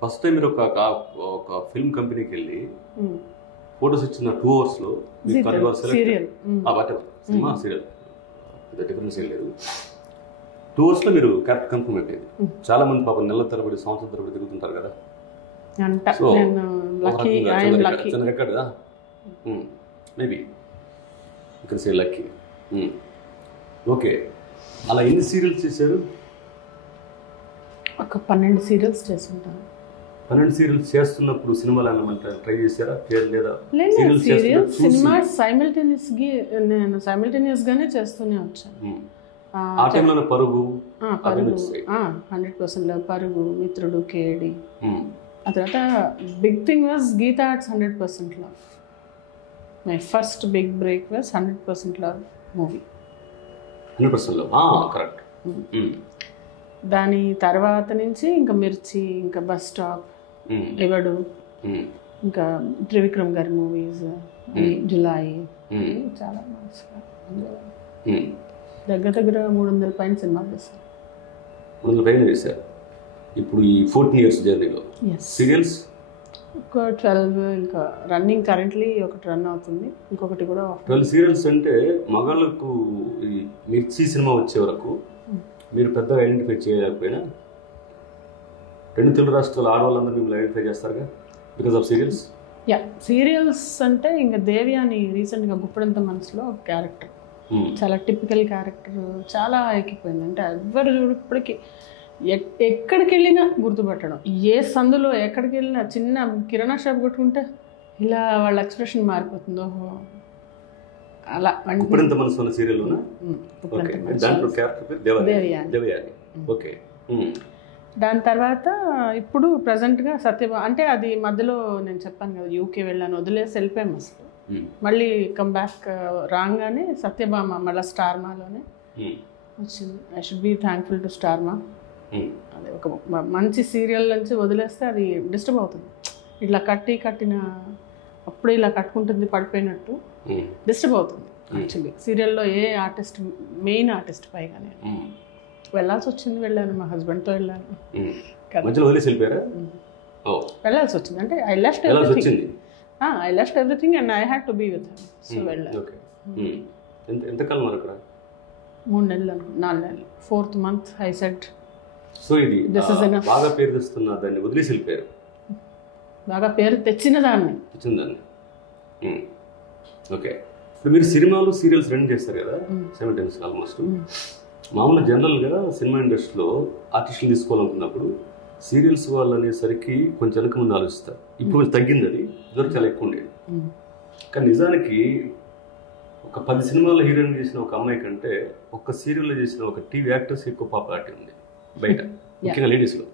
First time మీరు ఒక film కంపెనీకి వెళ్ళి ఫోటోస్ ఇచ్చిన 2 hours లో సినిమా సీరియల్ డిఫరెన్స్ ఏం లేదు. 2 hours లో మీరు క్యారెక్టర్ కన్ఫర్మ్ అయిపోయింది. చాలా మంది పాపం నెలల తరబడి సంవత్సరం తరబడి తిరుగుతుంటారు కదా. సో చిన్న రికార్డ్ మేబీ ఇక్కడ సే లక్కీ. ఓకే, అలా ఎన్ని సీరియల్స్ చేశారు? ఒక 12 సీరియల్స్ చేస్తుంటాను. 12 సీరియల్స్ చేస్తున్నప్పుడు సినిమాలు ఏమన్నా ట్రై చేశారా? లేదా సినిమా సైమల్టేనియస్ గానే చేస్తూనే వచ్చాను. ఆ టైంలో పరుగు 100% పరుగు, మిత్రుడు, కేడి. ఆ తర్వాత big thing was Geetha Arts 100% love. My first big break was 100% love movie. 100% love, correct. దాని తర్వాత నుంచి ఇంకా మిర్చి, ఇంకా బస్ స్టాప్, ఎవడు, ఇంకా త్రివిక్రమ్ గారి మూవీస్, జులాయి, చాలా దగ్గర 300 పైన సినిమాలు చేశారు. 300 పైన చేశారు. ఇప్పుడు ఈ 14 years జర్నీలో సీరియల్స్ ఒక 12 ఇంకా రన్నింగ్. కరెంట్లీ ఒకటి రన్ అవుతుంది, ఇంకొకటి కూడా. 12 సీరియల్స్ అంటే మగాళ్ళకు ఈ మిర్చి సినిమా వచ్చే వరకు మీరు పెద్దగా ఐడెంటిఫై చేయలేకపోయినా 2 తెలుగు రాష్ట్రాల ఆడవాళ్ళందరూ మిమ్మల్ని ఐడెంటిఫై చేస్తారుగా బికాస్ ఆఫ్ సీరియల్స్. సీరియల్స్ అంటే ఇంకా దేవి అని రీసెంట్గా గుప్పడంత మనసులో ఒక క్యారెక్టర్, చాలా టిపికల్ క్యారెక్టర్, చాలా ఎక్కిపోయింది. అంటే ఎవరు చూడు ఇప్పటికీ ఎక్కడికి వెళ్ళినా గుర్తుపట్టడం. ఏ సందులో ఎక్కడికి వెళ్ళినా చిన్న కిరాణా షాప్ కొట్టుకుంటే ఇలా వాళ్ళ ఎక్స్ప్రెషన్ మారిపోతుందో అలా. దాని తర్వాత ఇప్పుడు ప్రజెంట్గా సత్యభామ అంటే అది మధ్యలో నేను చెప్పాను కదా యూకే వెళ్ళాను, వదిలేసి వెళ్ళిపోయాము. అసలు మళ్ళీ కమ్బ్యాక్ రాగానే సత్యభామ మళ్ళీ స్టార్మాలోనే వచ్చింది. I should be thankful to Star Maa. అది ఒక మంచి సీరియల్ నుంచి వదిలేస్తే అది డిస్టర్బ్ అవుతుంది. ఇట్లా కట్టిన అప్పుడు ఇలా కట్టుకుంటుంది పడిపోయినట్టు డిస్టర్బ్ అవుతుంది. యాక్చువల్లీ సీరియల్లో ఏ ఆర్టిస్ట్ మెయిన్ ఆర్టిస్ట్ పైగా నేను వెళ్ళాల్సి వచ్చింది. వెళ్ళాను, మా హస్బెండ్తో వెళ్ళాను. వెళ్ళాల్సి వచ్చింది అంటే I left everything and I had to be with him. So వెళ్ళాను. 3 నెలలు 4 నెలలు 4th month I said. So ఇది బాగా పేరు తెస్తున్న దాన్ని వదిలేసి వెళ్ళిపోయారు. బాగా పేరు తెచ్చిన దాన్ని. ఓకే, ఇప్పుడు మీరు సినిమాలు సీరియల్స్ రన్ చేస్తారు కదా సైమల్టేనియస్ ఆల్మోస్ట్. మామూలుగా జనరల్గా సినిమా ఇండస్ట్రీలో ఆర్టిస్టులు తీసుకోవాలనుకున్నప్పుడు సీరియల్స్ వాళ్ళు అనేసరికి కొంచెం వెనక ముందు ఆలోచిస్తారు. ఇప్పుడు కొంచెం తగ్గింది, అది ఇదివరకు చాలా ఎక్కువ ఉండేది. కానీ నిజానికి ఒక 10 సినిమాల్లో హీరోయిన్ చేసిన ఒక అమ్మాయి కంటే ఒక్క సీరియల్లో చేసిన ఒక టీవీ యాక్టర్స్ ఎక్కువ పాపులారిటీ ఉంది బయట, ముఖ్యంగా లేడీస్లో.